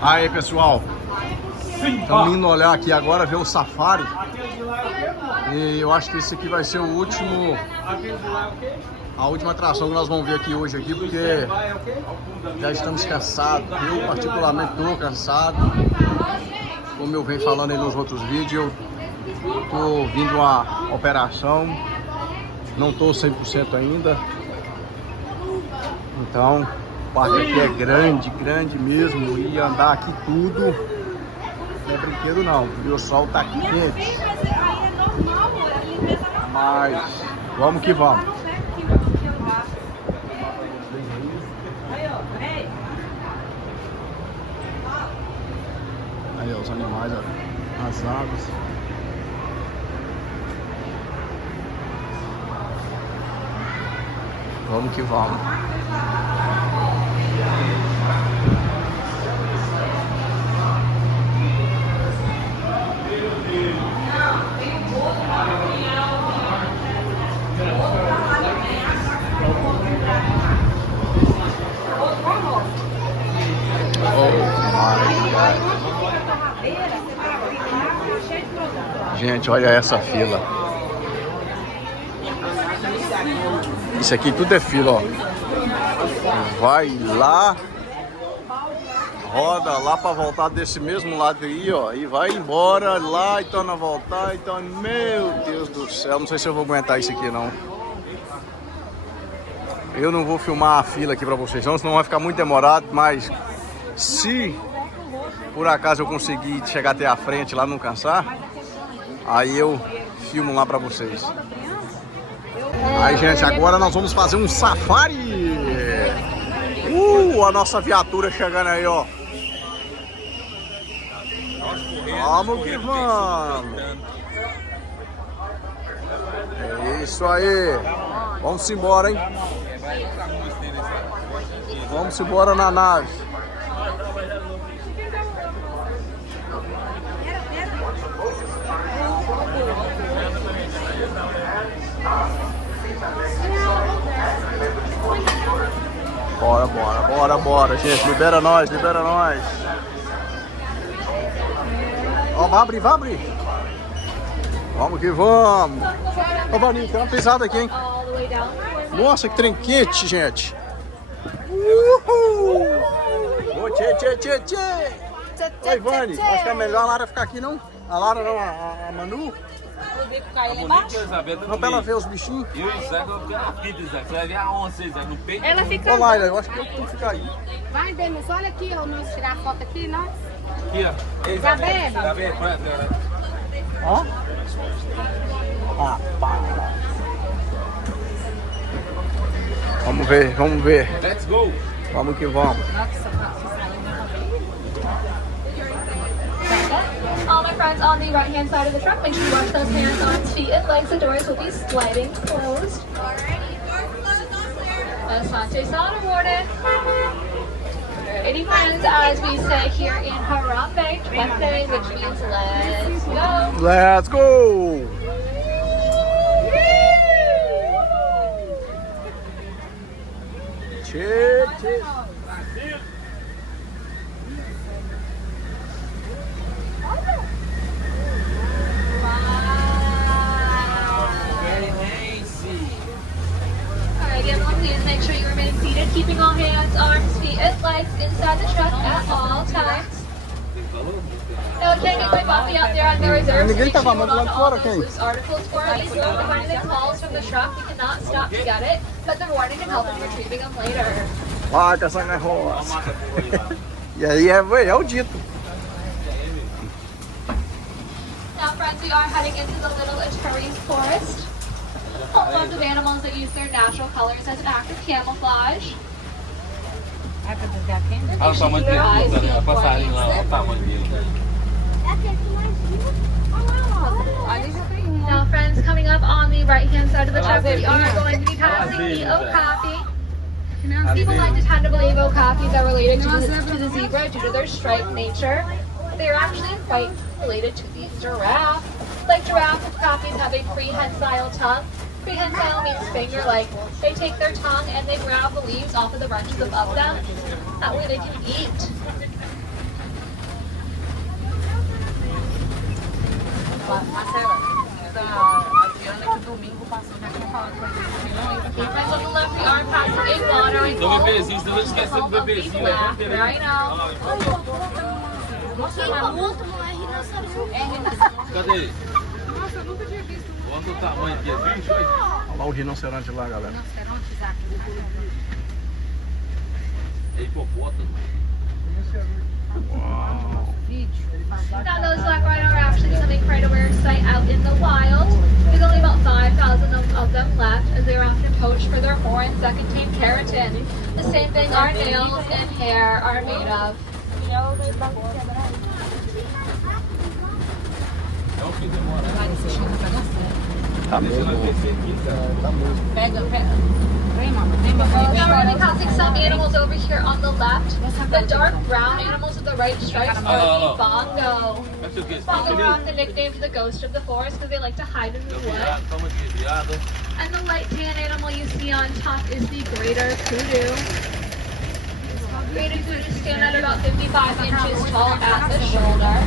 Aí pessoal, estamos indo olhar aqui agora, ver o safari. E eu acho que esse aqui vai ser o último, a última atração que nós vamos ver aqui hoje aqui, porque já estamos cansados. Eu particularmente estou cansado. Como eu venho falando aí nos outros vídeos, eu estou vindo uma operação, não estou 100% ainda. Então o parque aqui é grande, grande mesmo, e andar aqui tudo não é brinquedo não, porque o sol tá quente. Mas vamos que vamos. Aí ó, os animais, ó, as aves. Vamos que vamos. Gente, olha essa fila. Isso aqui tudo é fila, ó. Vai lá, roda lá para voltar desse mesmo lado aí, ó. E vai embora lá e torna a voltar. Então, meu Deus do céu, não sei se eu vou aguentar isso aqui não. Eu não vou filmar a fila aqui para vocês, não, senão vai ficar muito demorado. Mas se por acaso eu conseguir chegar até a frente lá, não cansar, aí eu filmo lá para vocês. Aí, gente, agora nós vamos fazer um safari. A nossa viatura chegando aí, ó. Vamos que vamos. É isso aí. Vamos embora, hein? Vamos embora na nave. Bora, gente. Libera nós, libera nós. Ó, vai abrir, vai abrir. Vamos que vamos. Ô, Vaninho, tem uma pisada aqui, hein? Nossa, que trem quente, gente. Uhul! Ô, tchê. Oi, Vani, acho que é melhor a Lara ficar aqui, não? A Lara não, a Manu? Não, pra ela ver os bichinhos. Eu e o Zé vamos ficar na fita, Zé. Você vai ver a onça, Zé, no peito. Ela fica. Ô, Laila, eu acho que eu tenho que ficar aí. Vai, Denis, olha aqui, ó, nós tirar a foto aqui, nós. Aqui, ó. Ei, Já bebe? Já bebe, Ó. Rapaz. Vamos ver. Let's go. Vamos que vamos. All my friends on the right hand side of the truck, make sure you wash those hands, arms, feet, and legs. The doors will be sliding closed. Asante Sana awarded. Alrighty friends, as we say here in Harambe, Twente, which means let's go. Let's go! Tchê. Alrighty, everyone, please make sure you remain seated, keeping all hands, arms, feet, and legs inside the truck at all times. Now, we can't get quite bumpy out there on the reserves. Ninguém tá Make sure you falando hold on lá to all fora, those quem? loose articles for us. So if anything falls from the truck, we cannot stop to get it, but the warning can help in retrieving them later. Vai, que essa negócio. E aí é o dito. Now, friends, we are heading into the Little Ituri Forest. Home of animals that use their natural colors as an act of camouflage. Olha o tamanho dele, olha o passarinho lá, olha o tamanho dele. Now, friends, coming up on the right-hand side of the truck, we are going to be passing the okapi. People like to tend to believe okapis are related to the zebra due to their striped nature. They are actually quite related to the giraffe. Like giraffe, okapis have a prehensile tongue. Prehensile means finger-like. They take their tongue and they grab the leaves off of the branches above them. That way they can eat. bebezinho, você não esquece do bebezinho. Laugh right now. Cadê ele? Quanto o tamanho aqui? É 20 hoje? Olha lá o rinoceronte lá, galera. É hipopótamo. Uau. Now those black rhino are actually becoming quite a rare sight out in the wild. There's only about 5,000 of them left, as they are often poached for their horns that contain keratin. The same thing our nails and hair are made of. Tá mesmo. Tá mesmo. Pega. Now we're going to be passing some animals over here on the left. The dark brown animals with the right stripes are the bongo. Bongo are often nicknamed the ghost of the forest because they like to hide in the wood. And the light tan animal you see on top is the greater kudu. Greater kudu stand at about 55 inches tall at the shoulder.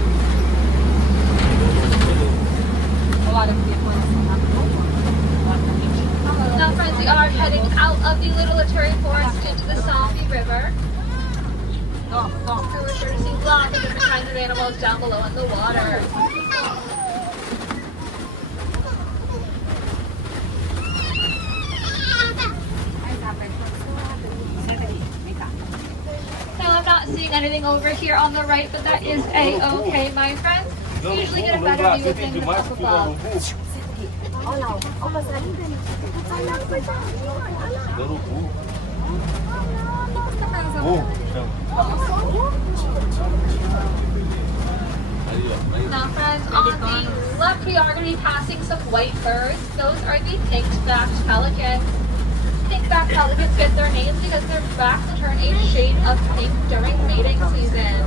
Now friends, we are heading out of the Little Aturi Forest into the Safi River. We're sure to see lots of different kinds of animals down below in the water. Now I'm not seeing anything over here on the right, but that is a-okay, my friends. We usually get a better view of things up above. Now friends, on the left we are going to be passing some white birds. Those are the pink-backed pelicans. Pink-backed pelicans get their names because their backs will turn a shade of pink during mating season.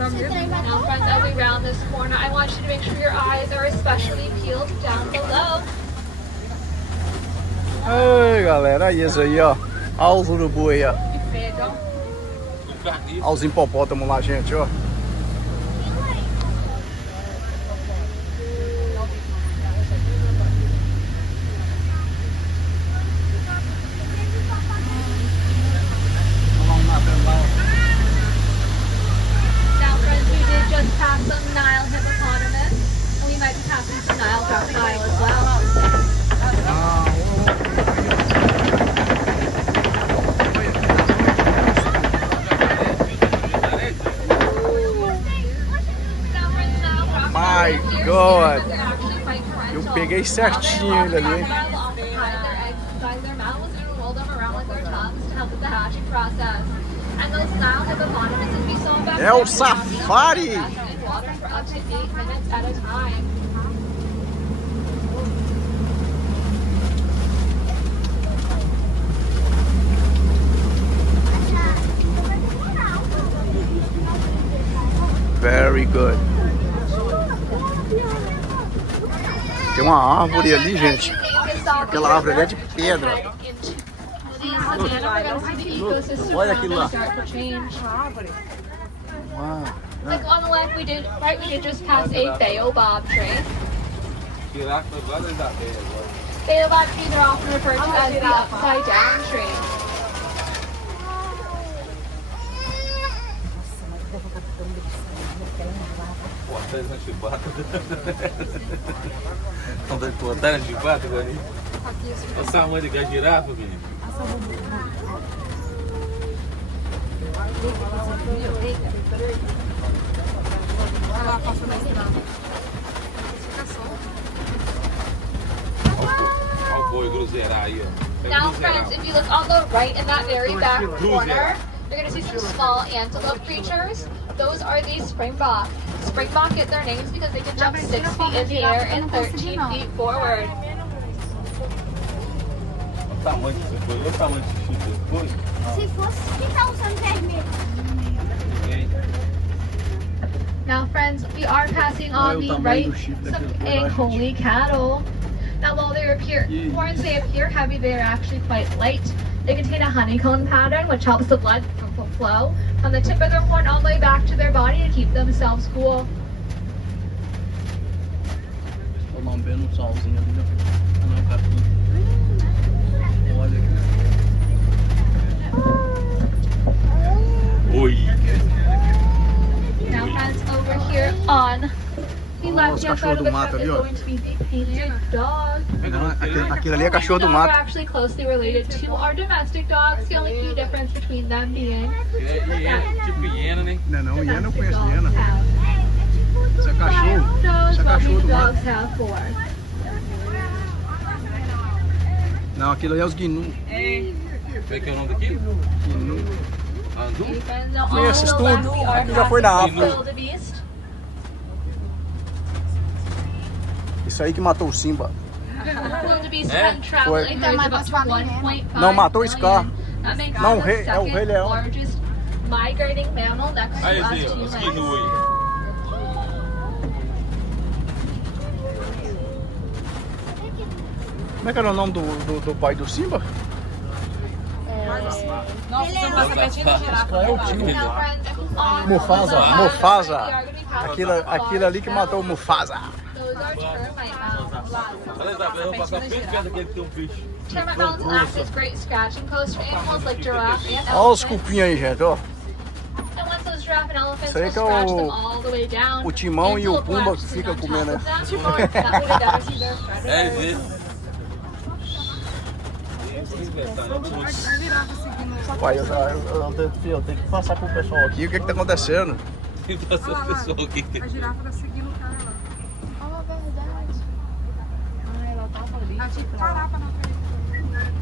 Now friends, as we round this corner, I want you to make sure your eyes are especially peeled down below. Ei, galera, olha isso aí, ó. Olha os urubu aí, ó. Olha os hipopótamos lá, gente, ó. Now friends, we did just pass some Nile hippopotamus, and we might be passing some Nile crocodile as well. My God! Eu peguei certinho ele ali, hein? É o safari! Very good. Tem uma árvore ali, gente. Aquela árvore ali é de pedra. Olha aquilo lá. Wow. Like on the left, we did just pass a baobab tree. Baobab trees are often referred to as the upside down tree. Portando de chibata, Gani? Olha o tamanho de girafa, menino. Olha o boi gruzeirar aí, ó. Now, friends, if you look on the right in that very back corner, you're going to see some small antelope creatures. Those are the springbok. Springbok get their names because they can jump 6 feet in the air and 13 feet forward. Olha o tamanho desse boi, olha o tamanho desse chifre desse boi. Se fosse, quem tá usando vermelho? Now, friends, we are passing on the right some holy cattle. Now, while their horns may appear heavy, they are actually quite light. They contain a honeycomb pattern, which helps the blood flow from the tip of their horn all the way back to their body to keep themselves cool. lambendo um solzinho ali, né? Não é um capim. Olha aqui. Oi. Now friends, over here on the left hand side of the truck cachorro do mato is ali, ó. going to be the painted dog. Não, aquele ali é cachorro do Now we're mato. actually closely related to our domestic dogs. The only key difference between them being Tipo hiena, né? Não, hiena eu conheço dogs hiena. have Isso é 5 cachorro. toes, Isso é while cachorro these do mato. dogs have 4. Não, aquilo ali é os gnu. Como é que é o nome daquilo? Gnu. Andu? Okay, friends, now on Conheço the tudo. left we are Já foi na passing África. wildebeest. Isso aí que matou o Simba. Wildebeest É? can travel Foi. in herds of up to 1.5 Não, matou o Scar. million. That makes Não, them o the rei- é o Rei second Leão. largest migrating mammal next to Aí, us, Zé, ó, os humans. gnu aí. Como é que era o nome do pai do Simba? Nossa, você não passa pertinho da girafa. É o tio. Now, friends, on Mufasa, the left, Mufasa. we are gonna be passing Aquilo ali que matou o Mufasa. Those are termite mounds. Olha, Isabel, eu vou passar bem perto daquele que tem um bicho. Termite mounds act as great scratching posts for animals like giraffe and Olha os elephants. cupinhos aí, gente, ó. And once those giraffe and elephants Isso aí will que é scratch o- them all the way down, o Timão e o until Pumba black que skin ficam on top comendo, of né? them, that way they never see their É, predators. Zé. Pai, eu tenho que passar pro pessoal aqui o que tá acontecendo. Essa pessoa aqui. A girafa tá seguindo o cara lá. Oh, verdade. Ah, ela tava ali. Ela tinha que parar pra não cair.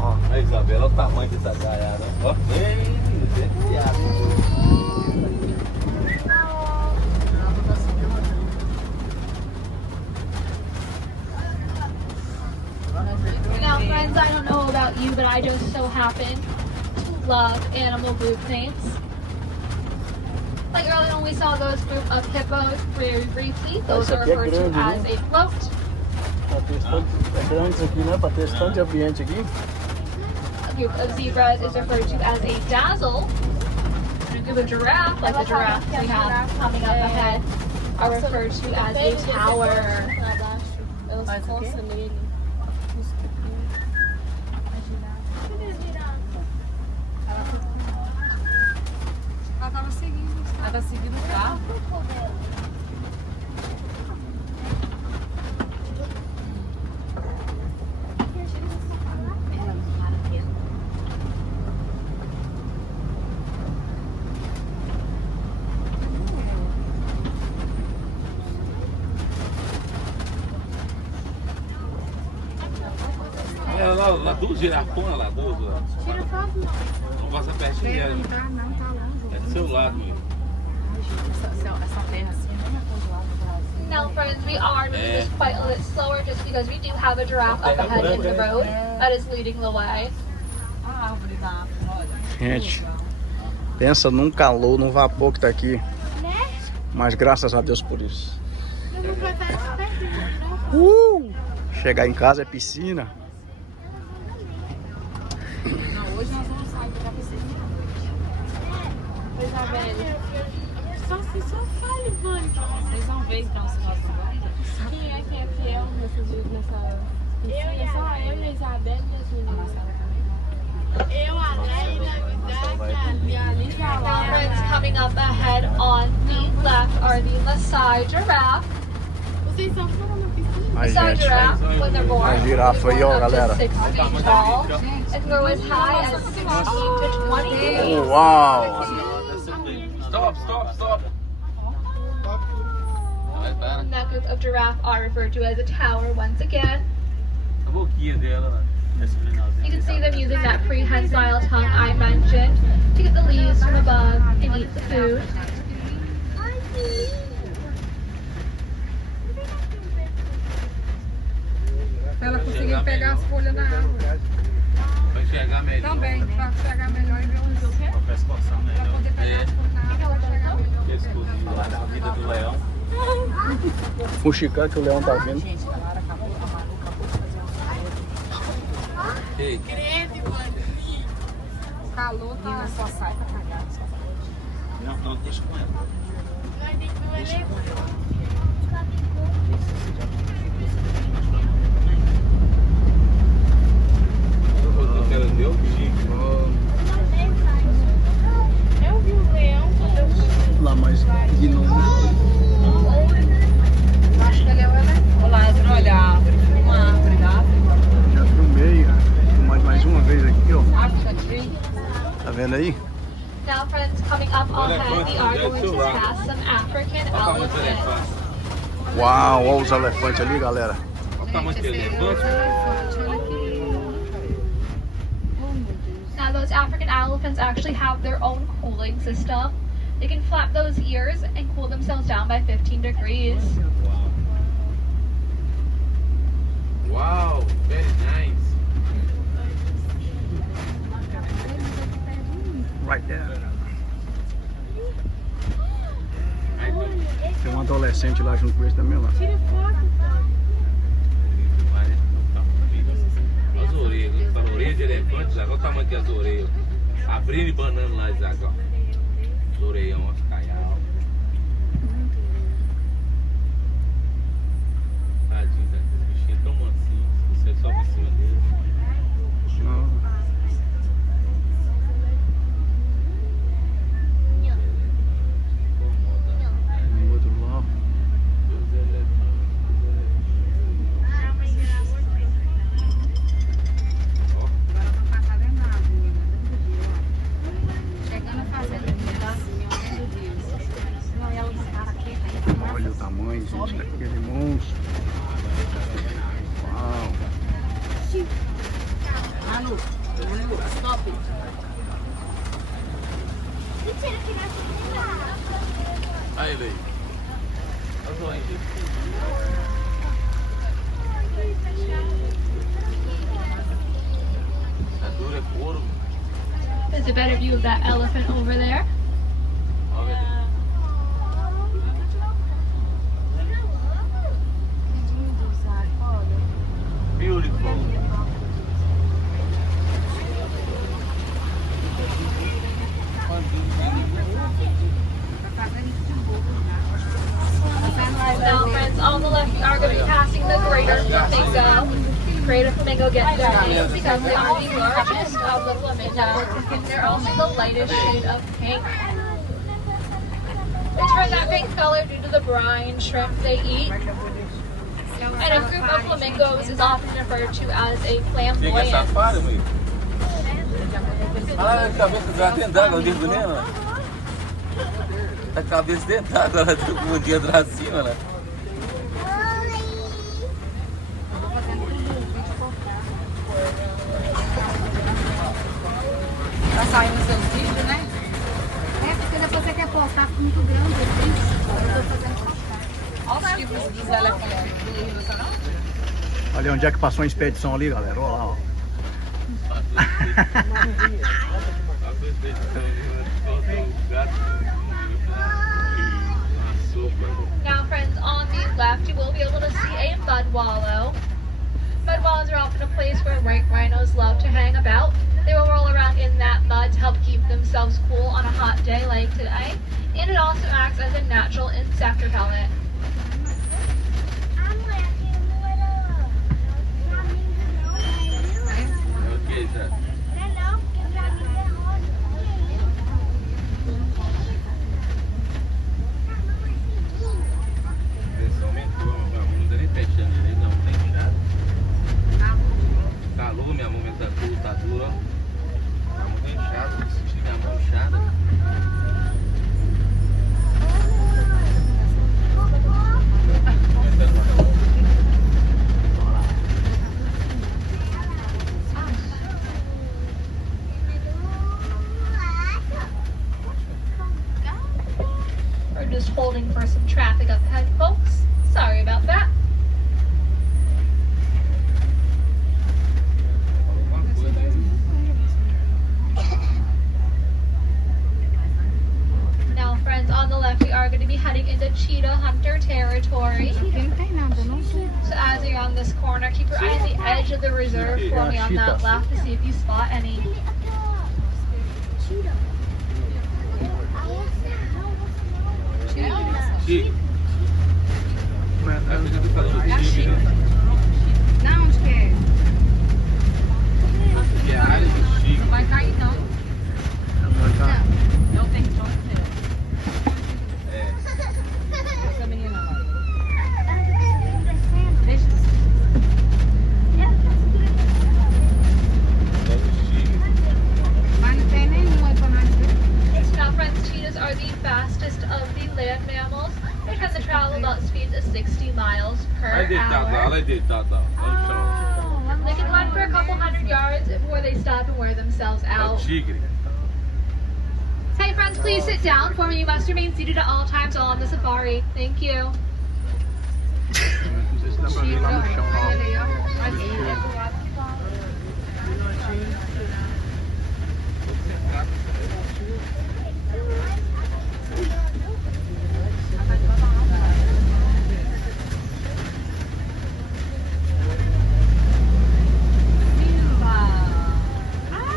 Ó, A Isabela, olha o tamanho dessa gaiada. Ó, ei, Now, friends, I don't know about you, but I just so happen to love animal group names. Like earlier when we saw those group of hippos very briefly, those are Esse aqui é referred to grande, as né? a float. pra ter esse tanto, é grande isso aqui, né? Pra ter esse tanto de ambiente aqui. A group of zebras is referred to as a dazzle. A group of giraffe, like the giraffe we have coming up ahead, are referred to as a tower. Pra baixo. Ela se coça nele. Ela tava seguindo. Ela tá seguindo o carro. lá duas girafonas lá, duas. Tira foto, não. Não passa pertinho dela. Não tá, não, tá longe. É do seu lado, meu. Essa terra assim não é tão do lado do Brasil. Now, friends, we are moving this quite a little slower just because we do have a giraffe up ahead in the road that is leading the way. A árvore da África, olha. Gente, pensa num calor, num vapor que tá aqui. Mas graças a Deus por isso. Chegar em casa é piscina. Não, hoje nós vamos sair pra piscina à noite. Pois é, velho. Só fale, Vânia. Vocês vão ver então se nós vamos. Quem é fiel nessa piscina? Só eu e a Isabela e as meninas. Eu, a Leila, e a Lívia. Now, friends, coming up ahead on the left are the Maasai giraffe. Vocês só foram na piscina? Aí, Maasai gente, giraffe, when they're born, a girafa aí, ó, up to galera. 6 feet tall and grow as high as 16 to 20 feet. Uau! Stop. Vai, para. That group of giraffe are referred to as a tower once again. A boquinha dela, essa finalzinha. You can see them using that prehensile tongue I mentioned to get the leaves from above and eat the food. Pra ela conseguir pegar as folhas na árvore. Vai enxergar melhor. Também, pra pegar melhor e ver onde eu quero. Pra pescoçar Pra melhor. poder pegar as folhas na árvore, pra pegar melhor. Pescoço lá da vida do leão. Fuxicar que o leão tá vendo. Gente, a Lara acabou de fazer um Ei, O calor tá. Só sai pra cagar, só pode. não, deixa com ela. vendo aí? Now, friends, coming up on ahead, we are going to pass some African elephants. Uau, olha os elefantes ali, galera. Olha o tamanho do elefante. Now, those African elephants actually have their own cooling system. They can flap those ears and cool themselves down by 15 degrees. Wow, very nice. Right there. Tem um adolescente lá junto com esse também, lá. As orelhas, a orelha de elefante, olha o tamanho das orelhas. Abrindo e banando lá, Isaac, ó. Os orelhão, ó, caial. Tadinho, Isaac, esse bichinho é tão mansinho, você sobe em cima dele. No outro lado. Olha o tamanho, gente, daquele monstro. Uau. Aí ele aí. Olha o zoinho dele. É duro, é couro. There's a better view of that elephant over there. Olha ele. Beautiful. Now, friends, on the left, we are going to be passing the greater flamingo. Greater flamingo gets their name because they are the largest of the flamingo. They're also the lightest shade of pink. They turn that pink color due to the brine shrimp they eat. And a group of flamingos is often referred to as a Chega flamboyant. safado, amigo. Ah, a cabeça já dentada ali do Nena. A cabeça dentada, ela tem um dia atrás cima, né? Tá saindo seus vídeos, né? É, porque depois você quer postar, fica muito grande o vídeo. Eu tô fazendo postar. Olha os tipos dos elefantes. Do você não? Ali onde é que passou a expedição ali, galera. Olha lá, ó. Now, friends, on the left, you will be able to see a mud wallow. Mud wallows are often a place where white rhinos love to hang about. They will roll around in that mud to help keep themselves cool on a hot day like today. And it also acts as a natural insect repellent. Ok, já. Esse aumentou, não dá nem fechando ele, não, tem inchado. Calor, minha mão tá dura, ó. Tá muito inchada, tô sentindo minha mão inchada. We're just holding for some traffic up ahead, folks. Sorry about that. Now, friends, on the left, we are going to be heading into cheetah hunter territory. Aqui não tem nada, não sei. So as you're on this corner, keep your eye on the edge of the reserve for me on that left to see if you spot any. Chico. É porque tu falou do Chico, né? Não, onde que é? Que é a área do Chico. Vai cair, não. Não tem som. É. Essa menina lá. Deixa. É do Chico. Mas não tem nenhum aí pra they stop and wear themselves out. Tigre. Hey friends, please sit down for me. You must remain seated at all times while on the safari. Thank you. Não sei se dá pra ver lá no chão.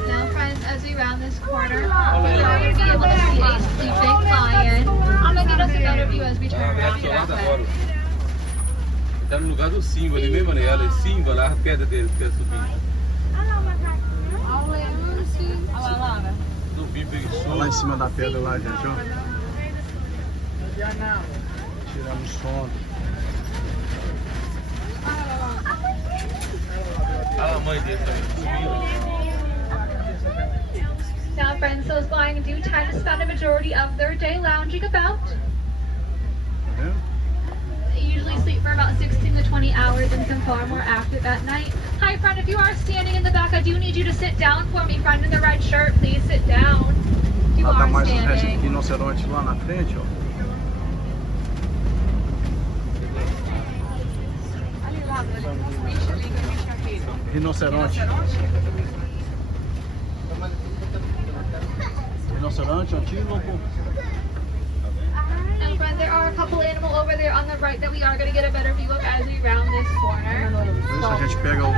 Now friends, as we round this corner, we are going to be able to see a sleeping lion. I'm going to get us a better view as we turn around here. Tá no lugar do Simba ali mesmo, né? Ela é Simba lá, a pedra dele que tá subindo. Subindo preguiçoso. Lá em cima da pedra lá, gente, ó. Tirando o sono. Olha a mãe dele também subindo. Now friends, those flying do tend to spend a majority of their day lounging about. Tá vendo? They usually sleep for about 16 to 20 hours and become far more active at night. Hi friend, if you are standing in the back, I do need you to sit down for me. Friend in the red shirt, please sit down. If you Lá tá are mais um standing. rinoceronte lá na frente, ó. Rinoceronte. Rinoceronte, antílope. And friend, there are a couple animal over there on the right that we are going to get a better view of as we round this corner. Por isso a gente pega o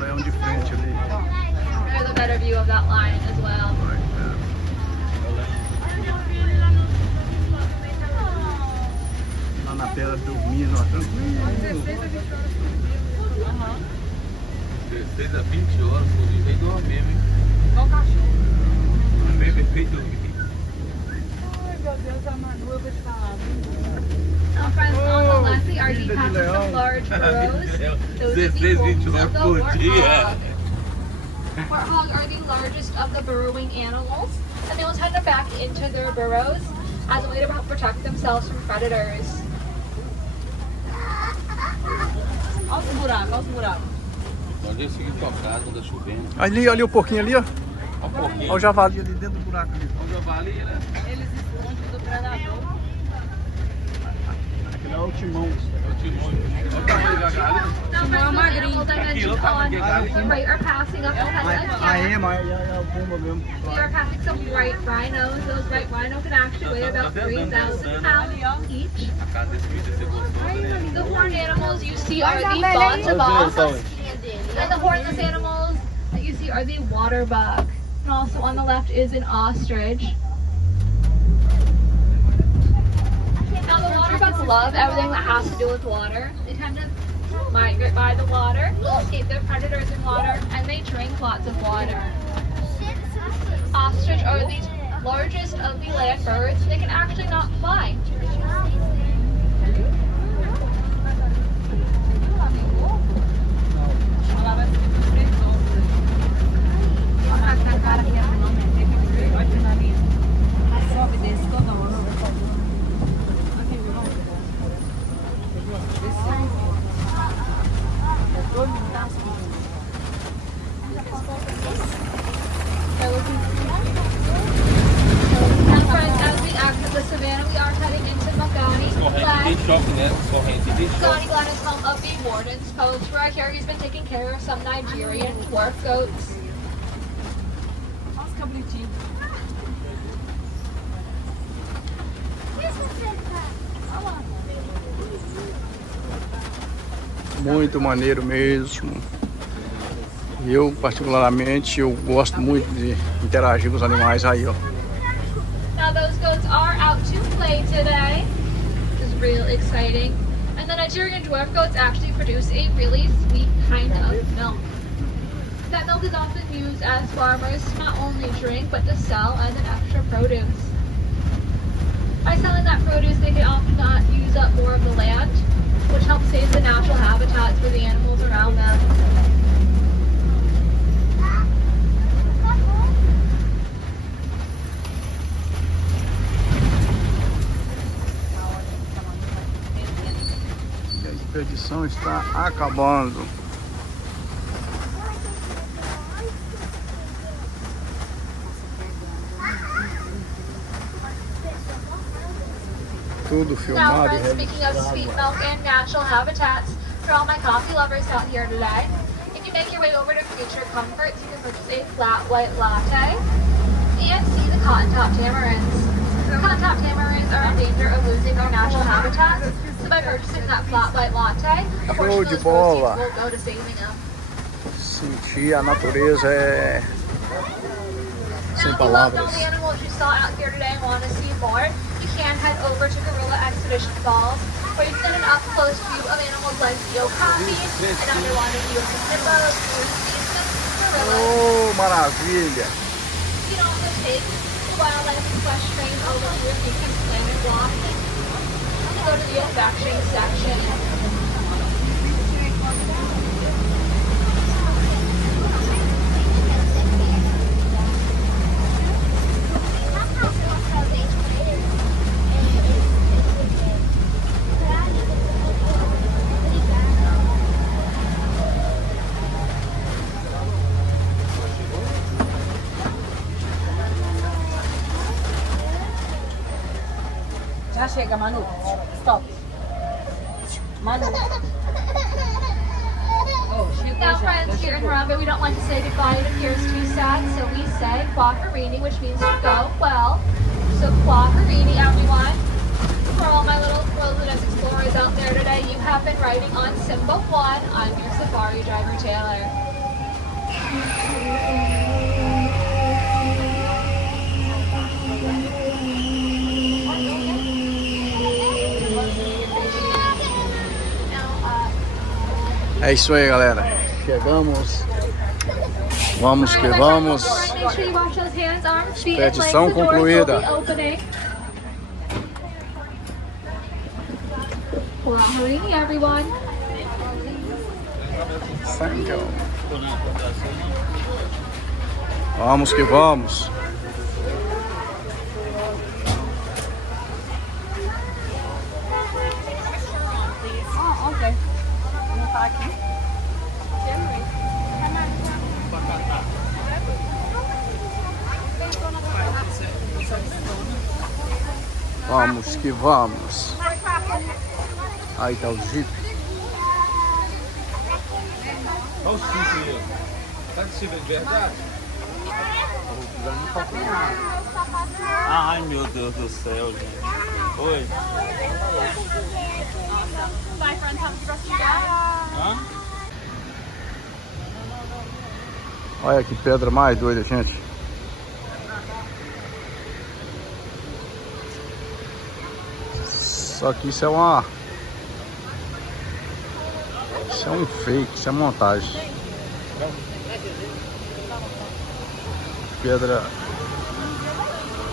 leão de frente ali. There's a better view of that lion as well. Lá na pedra dormindo, ó, tranquilo. 16 a 20 horas, por dia, vem dormir, hein? Igual o cachorro. Bem perfeito dormir. Ai, meu Deus, a Manu, eu vou te falar. Now friends, on the left we are detaching some large burrows. Those are 16, the 20 wolves horas of the por dia. warthog. Warthogs are the largest of the burrowing animals, and they will tend to back into their burrows as a way to help protect themselves from predators. Olha os buracos, olha os buracos. Pode ir seguir tua casa quando tá chovendo. Ali o porquinho ali, ó. Olha o porquinho. Olha o javali ali dentro do buraco ali. Olha o javali, né? Eles escondem do predador. Aquele é o timão. É o timão. Olha o tamanho da galinha. Now friends, those animals I mentioned on the right are passing up ahead of A us. ema é a bomba mesmo. We are passing some white rhinos. Those white rhinos can actually weigh about 3,000 pounds each. A casa desse bicho deve ser gostosa, né? The horned animals you see are the bottobos, and the hornless animals that you see are the water bug. And also on the left is an ostrich. Now the water bugs love everything that has to do with water. They tend to migrate by the water, escape their predators in water, and they drink lots of water. Ostrich are the largest of the land birds. They can actually not fly. Ela vai ser muito preguiçosa. Olha a cara que é fenomenal. Olha o nariz. Sobe desse toda hora. Now friends, as we exit the savannah, we are heading into Magani Corrente tem choque, né? Corrente tem choque. Magani Glen is home of the warden's post, where here he's been taking care of some Nigerian dwarf goats. Olha os cabritinhos. Muito maneiro mesmo. Eu, particularmente, eu gosto muito de interagir com os animais aí, ó. Now those goats are out to play today, which is really exciting. And the Nigerian dwarf goats actually produce a really sweet kind of milk. That milk is often used as farmers to not only drink, but to sell as an extra produce. By selling that produce, they can often not use up more of the land, which helps save the natural habitats for the animals around them. A expedição está acabando. Tudo Now, filmado e friends, speaking of registrado. sweet milk and natural habitats, for all my coffee lovers out here today, if you make your way over to Future Comforts, you can purchase a flat white latte and see the cotton top tamarins. Cotton top tamarins are in danger of losing their natural habitats, so by purchasing that flat white latte, a portion of de those bola. proceeds will go to saving them. Sentir a natureza é sem Now, if you loved all palavras. the animals you saw out here today and want to see more, you can head over to Gorilla Expedition Falls, where you can get an up-close view of animals like the okapi, an underwater view of the hippos, gorillas, Oh, maravilha! you can also take the wildlife equestrian over here if you can swim and walk. You can go to the affection section. Já chega, Manu. Stop. Manu. Oh, chegou Now, já. friends, here in Harambe, we don't like to say goodbye. It appears too sad, so we say Quackerini, which means to go well. So Quackerini, everyone. For all my little wilderness explorers out there today, you have been riding on Simba 1. I'm your safari driver, Taylor. É isso aí, galera. Chegamos. Vamos que vamos. Make sure you wash those hands, arms, feet, and legs. Expedição The doors will concluída. be opening. Quackerini, everyone. Thank you. Vamos que vamos. Ah, ok. Não tá aqui? Vamos que vamos. Aí tá o Jeep. Olha o chifre aí, ó. Tá de chifre de verdade? Ai, meu Deus do céu, gente. Oi. Hã? Olha que pedra mais doida, gente. Só que isso é uma... Isso é um fake, isso é montagem. Pedra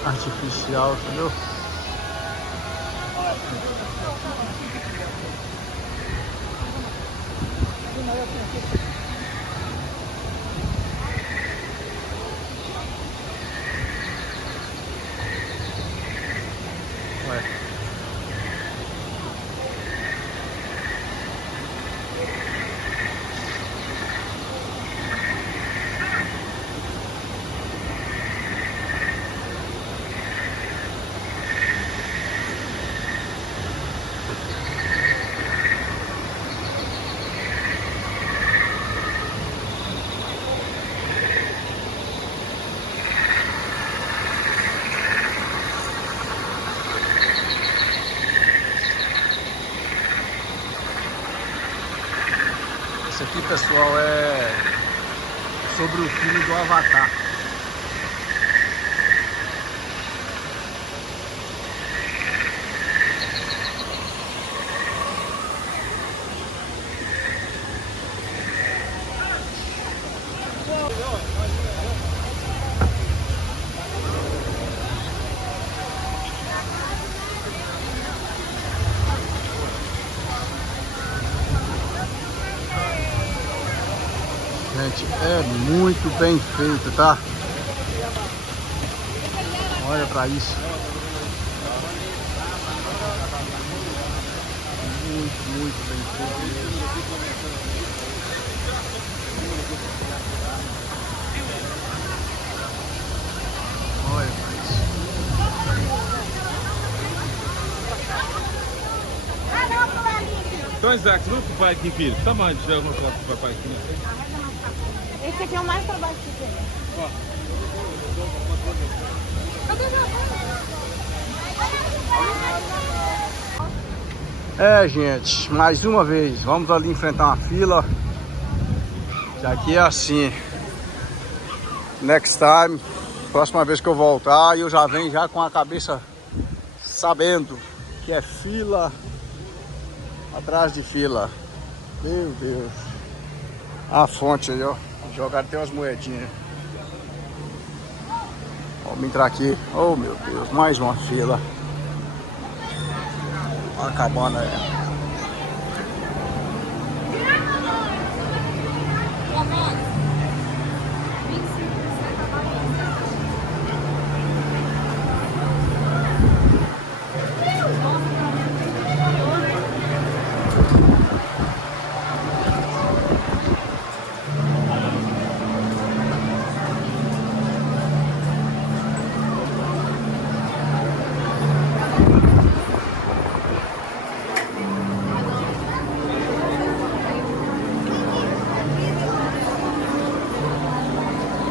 artificial, entendeu? Ué. Esse aqui, pessoal, é sobre o filme do Avatar. Gente, é muito bem feito, tá? Olha pra isso. Muito bem feito. Olha pra isso. Isaac, você viu o pai aqui, filho? Tamanho, tiver alguma foto do papai aqui, né? Esse aqui é o mais pra baixo que tem. Ó. É, gente, mais uma vez, vamos ali enfrentar uma fila. Que aqui é assim. Next time, próxima vez que eu voltar, eu já venho já com a cabeça sabendo que é fila atrás de fila. Meu Deus. A fonte aí, ó. Jogaram até umas moedinhas. Vamos entrar aqui. Oh, meu Deus, mais uma fila. Acabando aí.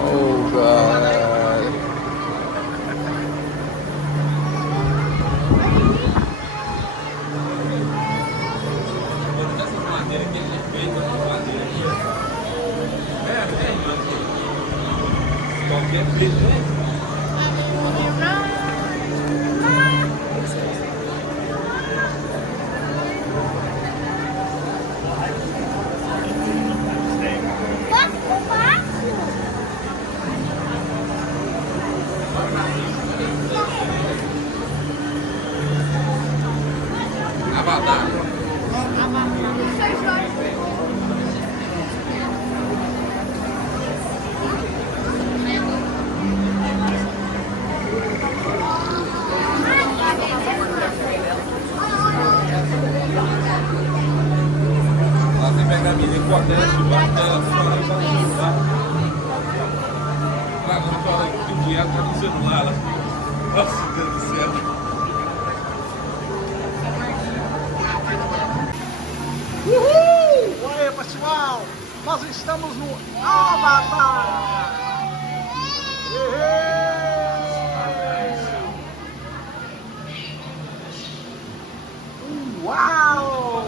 Oh, God. Qualquer preço, né? Abadá. Ela tem que pegar a menina e cortar ela de baixo dela, fora e fala no celular. Ela não fala que o dinheiro tá no celular. Nossa, Deus do céu. Uhul! Oi, pessoal! Nós estamos no Avatar! Uau!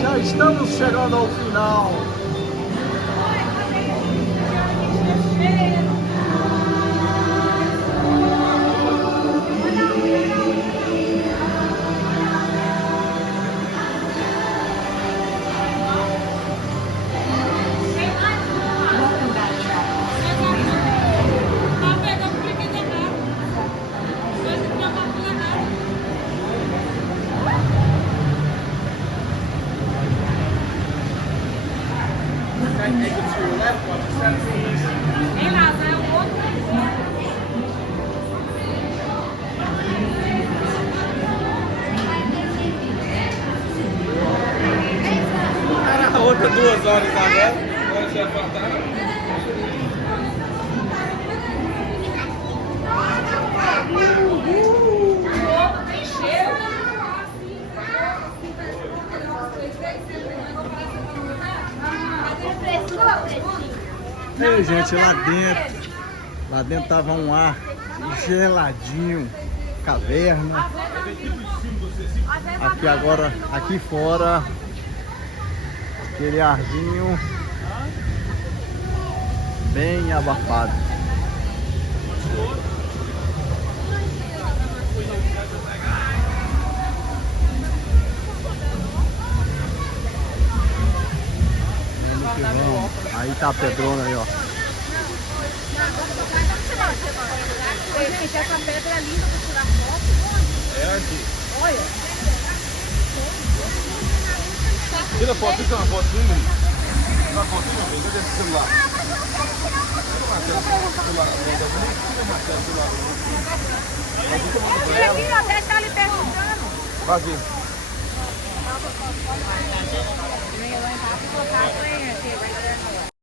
Já estamos chegando ao final. Era a outra 2 horas agora. Agora já faltaram. E aí, gente, lá dentro tava um ar geladinho, caverna. Aqui agora, aqui fora, aquele arzinho bem abafado. Aí tá a pedrona aí, ó. Gente, essa pedra é linda pra tirar foto. É aqui. Olha. Tira foto, tira uma foto, menino. Tira uma foto, meu bem. Cadê esse celular? Tira aqui, ó. Deve estar ali perguntando. Vai aqui. Vai lá em casa e botar.